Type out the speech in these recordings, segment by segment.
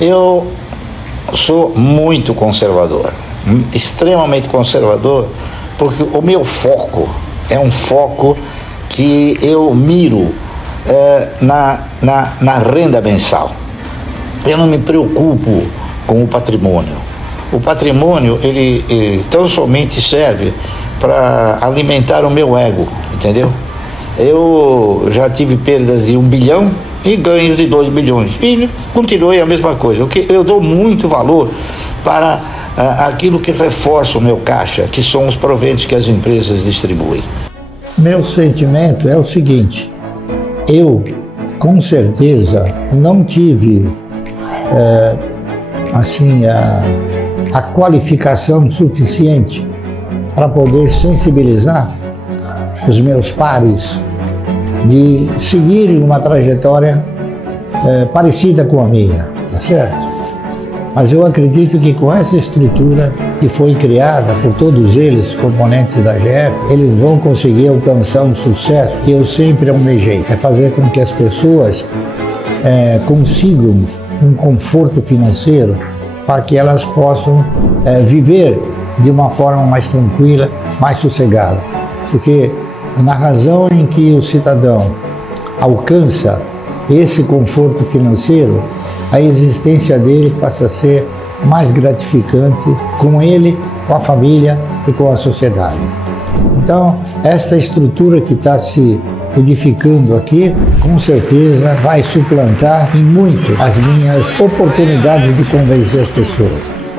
Eu sou muito conservador, extremamente conservador, porque o meu foco é um foco que eu miro na renda mensal. Eu não me preocupo com o patrimônio. O patrimônio, ele tão somente serve para alimentar o meu ego, entendeu? Eu já tive perdas de 1 bilhão e ganhos de 2 bilhões. E continue a mesma coisa. Eu dou muito valor para aquilo que reforça o meu caixa, que são os proventos que as empresas distribuem. Meu sentimento é o seguinte: eu, com certeza, não tive a qualificação suficiente para poder sensibilizar os meus pares de seguirem uma trajetória parecida com a minha, tá certo? Mas eu acredito que com essa estrutura que foi criada por todos eles, componentes da GF, eles vão conseguir alcançar um sucesso que eu sempre almejei. É fazer com que as pessoas consigam um conforto financeiro para que elas possam viver de uma forma mais tranquila, mais sossegada. Porque na razão em que o cidadão alcança esse conforto financeiro, a existência dele passa a ser mais gratificante com ele, com a família e com a sociedade. Então, esta estrutura que está se edificando aqui, com certeza vai suplantar em muito as minhas oportunidades de convencer as pessoas.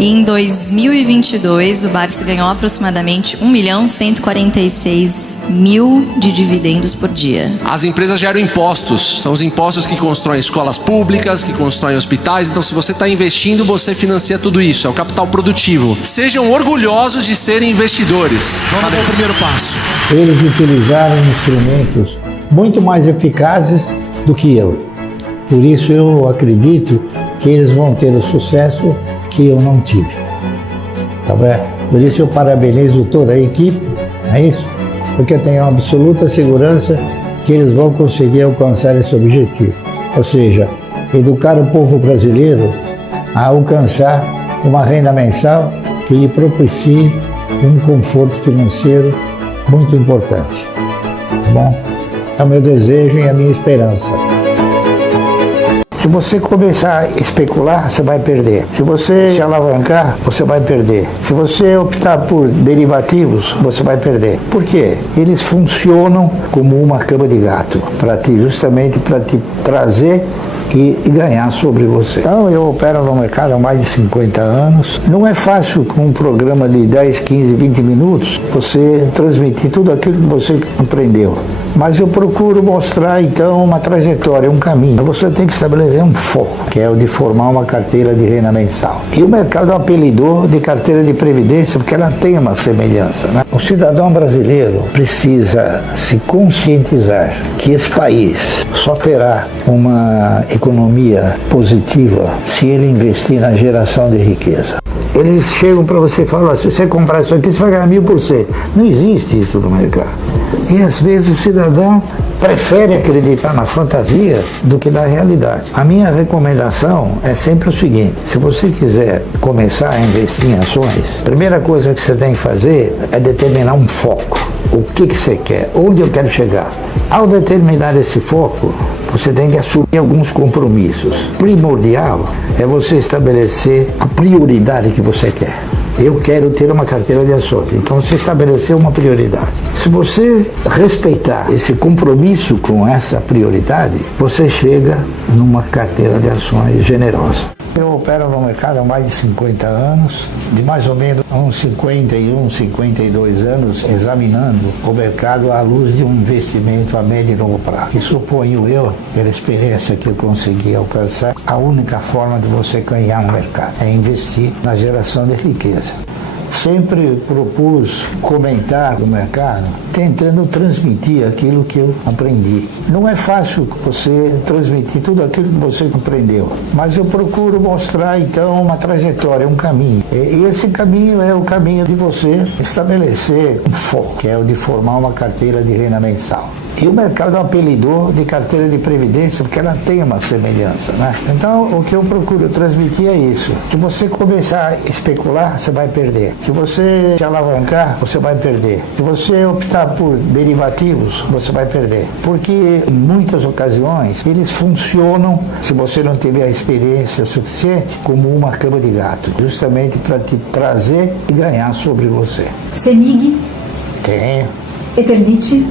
E em 2022, o Barsi ganhou aproximadamente 1.146.000 de dividendos por dia. As empresas geram impostos. São os impostos que constroem escolas públicas, que constroem hospitais. Então, se você está investindo, você financia tudo isso. É o capital produtivo. Sejam orgulhosos de serem investidores. Vamos dar o primeiro passo. Eles utilizaram instrumentos muito mais eficazes do que eu. Por isso, eu acredito que eles vão ter o sucesso que eu não tive, tá bem? Por isso eu parabenizo toda a equipe, não é isso? Porque eu tenho absoluta segurança que eles vão conseguir alcançar esse objetivo, ou seja, educar o povo brasileiro a alcançar uma renda mensal que lhe propicie um conforto financeiro muito importante, tá bom? É o meu desejo e a minha esperança. Se você começar a especular, você vai perder. Se você se alavancar, você vai perder. Se você optar por derivativos, você vai perder. Por quê? Eles funcionam como uma cama de gato, justamente para te trazer e ganhar sobre você. Então, eu opero no mercado há mais de 50 anos. Não é fácil com um programa de 10, 15, 20 minutos você transmitir tudo aquilo que você aprendeu. Mas eu procuro mostrar, então, uma trajetória, um caminho. Você tem que estabelecer um foco, que é o de formar uma carteira de renda mensal. E o mercado apelidou de carteira de previdência, porque ela tem uma semelhança, né? O cidadão brasileiro precisa se conscientizar que esse país só terá uma economia positiva se ele investir na geração de riqueza. Eles chegam para você e falam: se você comprar isso aqui, você vai ganhar 1000%. Não existe isso no mercado. E às vezes o cidadão prefere acreditar na fantasia do que na realidade. A minha recomendação é sempre o seguinte: se você quiser começar a investir em ações, a primeira coisa que você tem que fazer é determinar um foco. O que você quer? Onde eu quero chegar? Ao determinar esse foco, você tem que assumir alguns compromissos. Primordial é você estabelecer a prioridade que você quer. Eu quero ter uma carteira de ações. Então você estabeleceu uma prioridade. Se você respeitar esse compromisso com essa prioridade, você chega numa carteira de ações generosa. Eu opero no mercado há mais de 50 anos, de mais ou menos uns 51, 52 anos, examinando o mercado à luz de um investimento a médio e longo prazo. E suponho eu, pela experiência que eu consegui alcançar, a única forma de você ganhar no mercado é investir na geração de riqueza. Sempre propus comentar no mercado, tentando transmitir aquilo que eu aprendi. Não é fácil você transmitir tudo aquilo que você aprendeu, mas eu procuro mostrar, então, uma trajetória, um caminho. E esse caminho é o caminho de você estabelecer um foco, que é o de formar uma carteira de renda mensal. E o mercado apelidou de carteira de previdência porque ela tem uma semelhança, né? Então, o que eu procuro transmitir é isso. Se você começar a especular, você vai perder. Se você se alavancar, você vai perder. Se você optar por derivativos, você vai perder. Porque, em muitas ocasiões, eles funcionam, se você não tiver a experiência suficiente, como uma cama de gato. Justamente para te trazer e ganhar sobre você. CEMIG? Tenho. Eternit?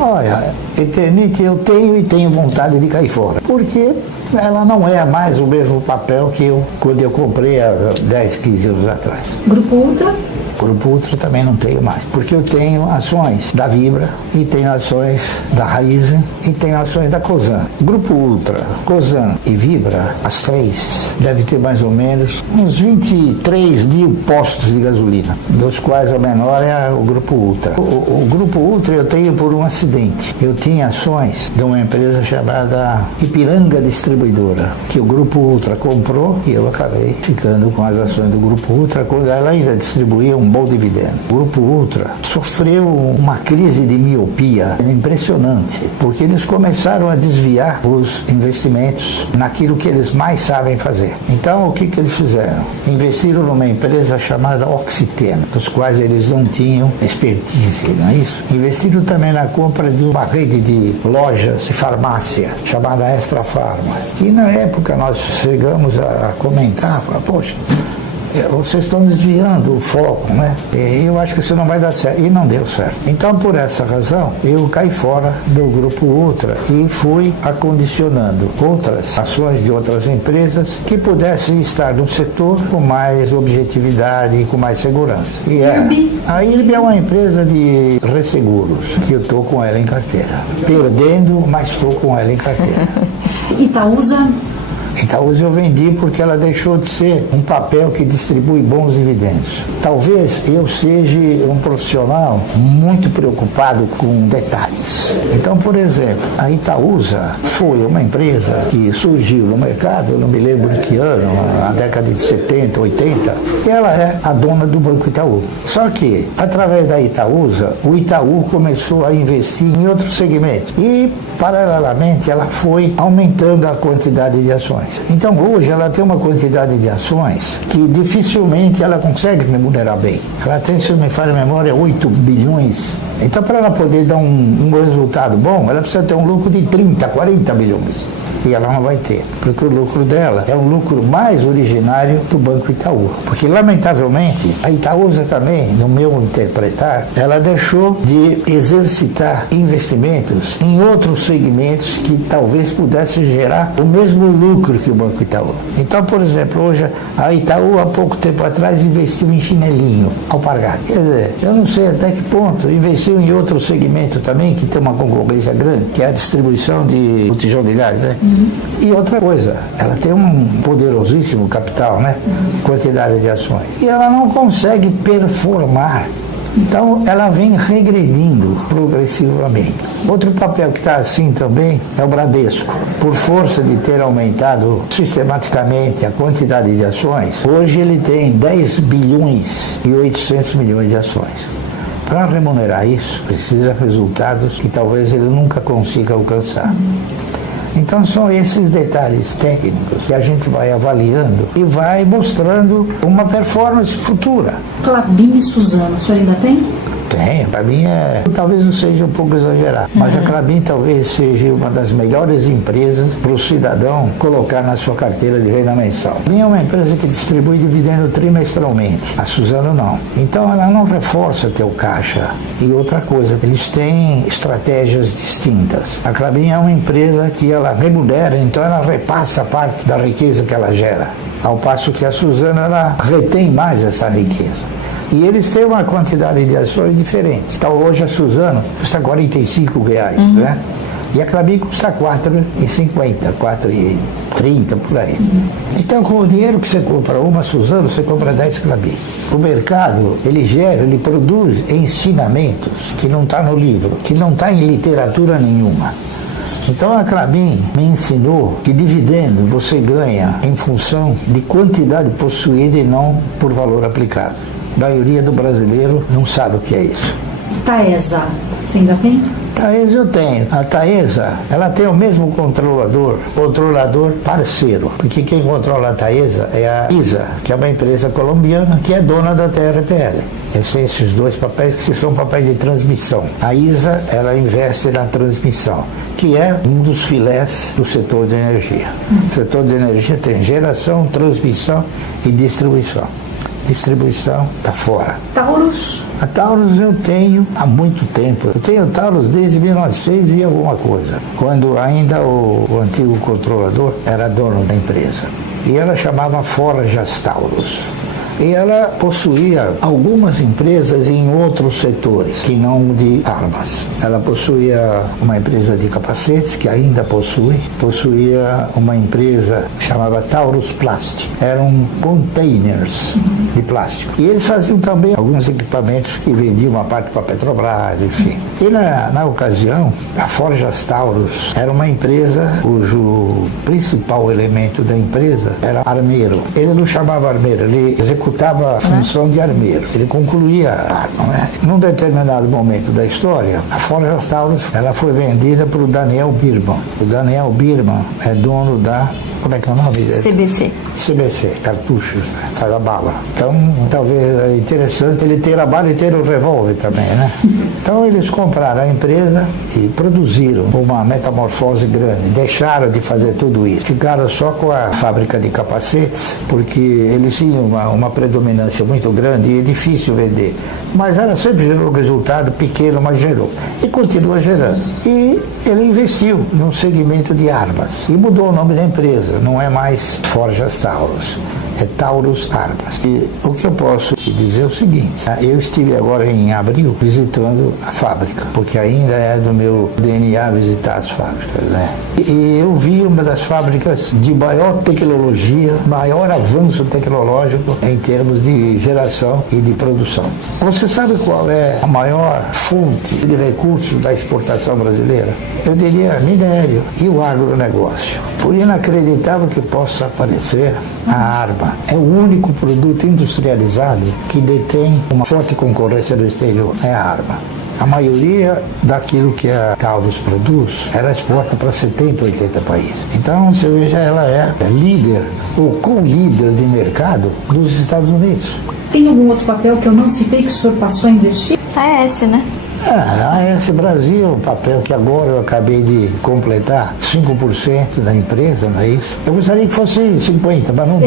Olha, Eternit eu tenho e tenho vontade de cair fora. Porque ela não é mais o mesmo papel que quando eu comprei há 10, 15 anos atrás. Grupo Ultra? Grupo Ultra também não tenho mais, porque eu tenho ações da Vibra e tenho ações da Raizen e tenho ações da Cosan. Grupo Ultra, Cosan e Vibra, as três, deve ter mais ou menos uns 23 mil postos de gasolina, dos quais a menor é o Grupo Ultra. O Grupo Ultra eu tenho por um acidente. Eu tinha ações de uma empresa chamada Ipiranga Distribuidora, que o Grupo Ultra comprou e eu acabei ficando com as ações do Grupo Ultra quando ela ainda distribuía um bom dividendo. O Grupo Ultra sofreu uma crise de miopia impressionante, porque eles começaram a desviar os investimentos naquilo que eles mais sabem fazer. Então, o que eles fizeram? Investiram numa empresa chamada Oxiteno, dos quais eles não tinham expertise, não é isso? Investiram também na compra de uma rede de lojas de farmácia chamada Extra Farma, que na época nós chegamos a comentar, falar, poxa, vocês estão desviando o foco, né? Eu acho que isso não vai dar certo. E não deu certo. Então, por essa razão, eu caí fora do Grupo Ultra e fui acondicionando outras ações de outras empresas que pudessem estar no setor com mais objetividade e com mais segurança. E a IRB é uma empresa de resseguros, que eu estou com ela em carteira. Perdendo, mas estou com ela em carteira. Itaúsa? Itaúsa eu vendi porque ela deixou de ser um papel que distribui bons dividendos. Talvez eu seja um profissional muito preocupado com detalhes. Então, por exemplo, a Itaúsa foi uma empresa que surgiu no mercado, eu não me lembro de que ano, na década de 70, 80, e ela é a dona do Banco Itaú. Só que, através da Itaúsa, o Itaú começou a investir em outros segmentos e, paralelamente, ela foi aumentando a quantidade de ações. Então hoje ela tem uma quantidade de ações que dificilmente ela consegue remunerar bem. Ela tem, se não me falha a memória, 8 bilhões. Então para ela poder dar um resultado bom, ela precisa ter um lucro de 30, 40 bilhões. E ela não vai ter, porque o lucro dela é um lucro mais originário do Banco Itaú. Porque, lamentavelmente, a Itaúsa também, no meu interpretar, ela deixou de exercitar investimentos em outros segmentos que talvez pudessem gerar o mesmo lucro que o Banco Itaú. Então, por exemplo, hoje a Itaú, há pouco tempo atrás, investiu em chinelinho, alpargata. Quer dizer, eu não sei até que ponto, investiu em outro segmento também, que tem uma concorrência grande, que é a distribuição de botijão de gás, né? E outra coisa, ela tem um poderosíssimo capital, né? Quantidade de ações. E ela não consegue performar. Então, ela vem regredindo progressivamente. Outro papel que está assim também é o Bradesco. Por força de ter aumentado sistematicamente a quantidade de ações, hoje ele tem 10 bilhões e 800 milhões de ações. Para remunerar isso, precisa resultados que talvez ele nunca consiga alcançar. Então são esses detalhes técnicos que a gente vai avaliando e vai mostrando uma performance futura. Klabin e Suzano, o senhor ainda tem? Tem, para mim talvez não seja um pouco exagerado, mas a Klabin talvez seja uma das melhores empresas para o cidadão colocar na sua carteira de renda mensal. A Klabin é uma empresa que distribui dividendo trimestralmente, a Suzano não. Então ela não reforça teu caixa. E outra coisa, eles têm estratégias distintas. A Klabin é uma empresa que ela remunera, então ela repassa parte da riqueza que ela gera, ao passo que a Suzano ela retém mais essa riqueza. E eles têm uma quantidade de ações diferente. Então hoje a Suzano custa R$45, né? E a Klabin custa R$4,50, R$4,30 por aí. Então com o dinheiro que você compra uma Suzano, você compra 10 Klabin. O mercado, ele produz ensinamentos que não está no livro, que não está em literatura nenhuma. Então a Klabin me ensinou que dividendo você ganha em função de quantidade possuída e não por valor aplicado. A maioria do brasileiro não sabe o que é isso. Taesa, você ainda tem? Taesa eu tenho. A Taesa, ela tem o mesmo controlador parceiro. Porque quem controla a Taesa é a ISA, que é uma empresa colombiana que é dona da TRPL. Esses dois papéis que são papéis de transmissão. A ISA, ela investe na transmissão, que é um dos filés do setor de energia. O setor de energia tem geração, transmissão e distribuição. Distribuição está fora. Taurus? A Taurus eu tenho há muito tempo. Eu tenho Taurus desde 1900 e alguma coisa, quando ainda o antigo controlador era dono da empresa. E ela chamava Forjas Taurus. E ela possuía algumas empresas em outros setores, que não de armas. Ela possuía uma empresa de capacetes, que ainda possuía uma empresa que chamava Taurus Plast. Eram containers de plástico. E eles faziam também alguns equipamentos que vendiam uma parte para a Petrobras, enfim. E na ocasião, a Forjas Taurus era uma empresa cujo principal elemento da empresa era armeiro. Ele não chamava armeiro, ele executava a função de armeiro. Ele concluía a arma, né? Num determinado momento da história, a Forjas Taurus ela foi vendida para o Daniel Birman. O Daniel Birman é dono da... Como é que é o nome dele? CBC, cartuchos, né? Faz a bala. Então, talvez é interessante ele ter a bala e ter o revólver também, né? Então, eles compraram a empresa e produziram uma metamorfose grande. Deixaram de fazer tudo isso. Ficaram só com a fábrica de capacetes, porque eles tinham uma predominância muito grande e é difícil vender. Mas ela sempre gerou resultado pequeno, mas gerou. E continua gerando. E ele investiu num segmento de armas e mudou o nome da empresa. Não é mais Forjas Taurus, é Taurus Armas. E o que eu posso te dizer é o seguinte: eu estive agora em abril visitando a fábrica, porque ainda é do meu DNA visitar as fábricas, né? E eu vi uma das fábricas de maior tecnologia, maior avanço tecnológico em termos de geração e de produção. Você sabe qual é a maior fonte de recursos da exportação brasileira? Eu diria minério e o agronegócio. Por inacreditável que possa parecer, a arma é o único produto industrializado que detém uma forte concorrência do exterior. É a arma. A maioria daquilo que a Taurus produz, ela exporta para 70, 80 países. Então, você veja, ela é líder ou co-líder de mercado dos Estados Unidos. Tem algum outro papel que eu não citei que o senhor passou a investir? AS, né? A AS Brasil, o papel que agora eu acabei de completar, 5% da empresa, não é isso? Eu gostaria que fosse 50%, mas não dá.